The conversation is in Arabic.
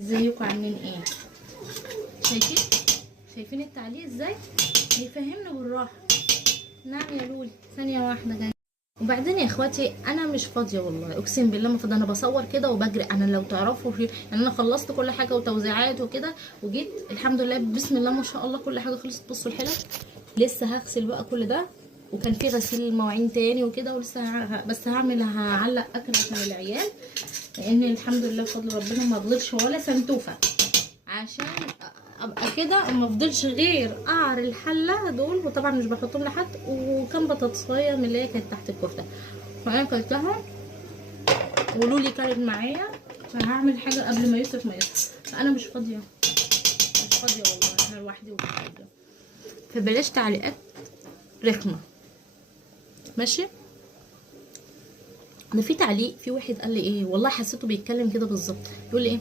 ازيكم عاملين ايه؟ شايفين التعليق ازاي؟ بيفهمنا بالراحه. نعم يا لولي، ثانيه واحده جايه. وبعدين يا اخواتي انا مش فاضيه والله، اقسم بالله ما فاضيه، انا بصور كده وبجري. انا لو تعرفوا يعني انا خلصت كل حاجه وتوزيعات وكده، وجيت الحمد لله بسم الله ما شاء الله كل حاجه خلصت. بصوا الحلل، لسه هغسل بقى كل ده، وكان في غسيل المواعين تاني وكده، ولسه بس هعلق اكل عشان العيال، لان الحمد لله بفضل ربنا ما فضلش ولا سنتوفه، عشان ابقى كده ما فضلش غير قعر الحله دول، وطبعا مش بحطهم لحد، وكان بطاطسايه من اللي هي كانت تحت الكفته، وانا كلتها ولولي كانت معايا، فهعمل حاجه قبل ما يوسف ما يصحى. فانا مش فاضيه والله، انا لوحدي وبحاجه، فبلاش تعليقات رخمه ماشي. ده في تعليق، في واحد قال لي ايه والله حسيته بيتكلم كده بالظبط، يقول لي ايه